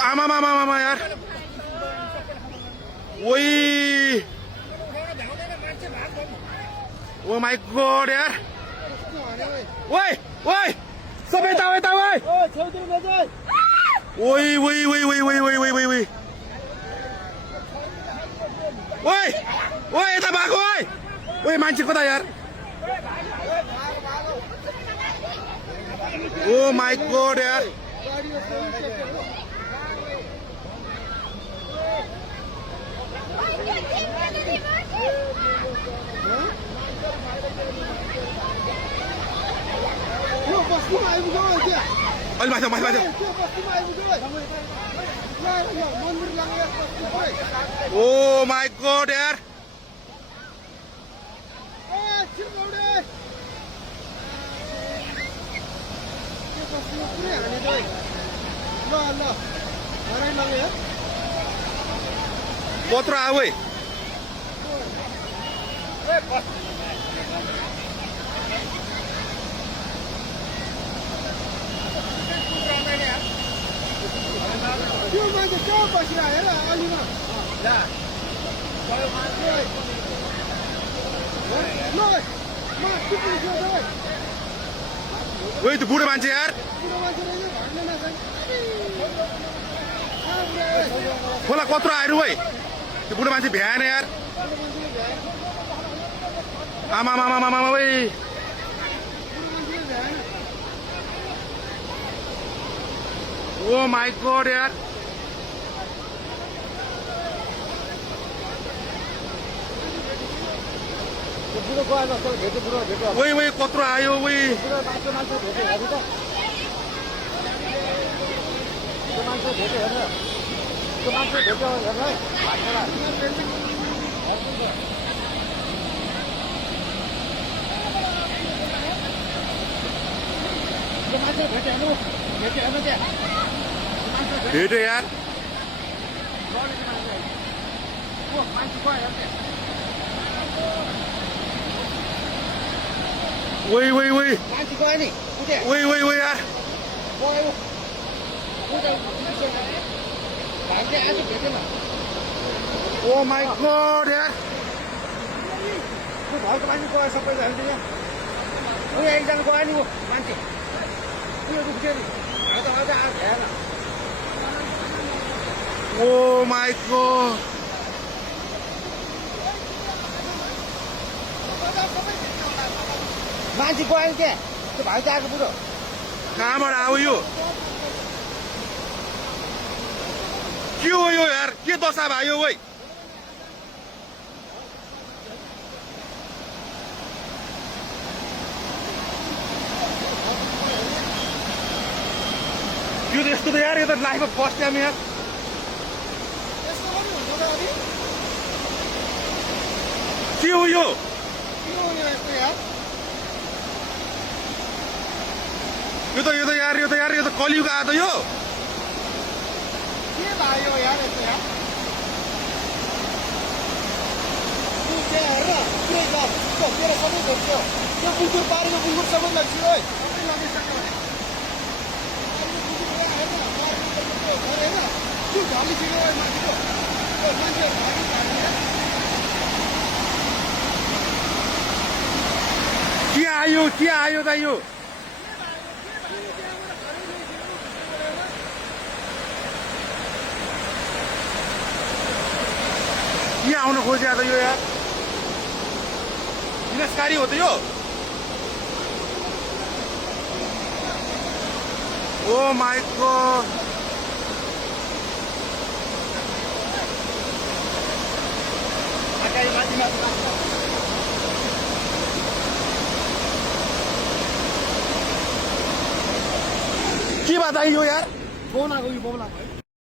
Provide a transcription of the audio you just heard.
आमा यार ओइ ओ माय गॉड यार ओइ ओइ सब यता यता ओइ ओइ ओइ ओइ ओइ ओइ ओइ ओइ ओइ ओइ ओइ ओइ यता भागो ओइ ओइ मान्छे कता यार ओ माय गॉड यार माथि ओ माय गॉड यार कत्रो आऊ है ओइ त्यो बुढो मान्छे यार खोला कत्रो आएर है त्यो बुढो मान्छे भ्याएन यार आमा मामा मामा ओइ ओ माय गॉड यार ओइ ओइ कत्रो आयो ओइ भेट्यो यार ओइ ओइ ओइ ओइ ओइ ओइ यार ओ माय गॉड यार घरको मान्छे गयो सबैजना एकजना गयो नि मान्छे ओ माय गॉड मान्छे गयो नि त्यहाँ त्यो भाइ त आएको बुढो कहाँबाट आयो यो के हो यो यार के दशा भयो ओइ यो त यस्तो त यार यो त लाइफमा फर्स्ट टाइम यार के हो यो यो त यार यो त कलियुग आयो त यो के भयो यार यस्तो यार तेरो सबै धोक्यो त्यो बुङ्कुर पारेको बुङ्कुर सबै लग्यो है त्यो झलिसक्यो मान्छेको मान्छे के आयो त यो के आउन खोज्या त यो यार विनाशकारी हो त यो ओ माय गॉड के बात आयो यार बोला गयो बोला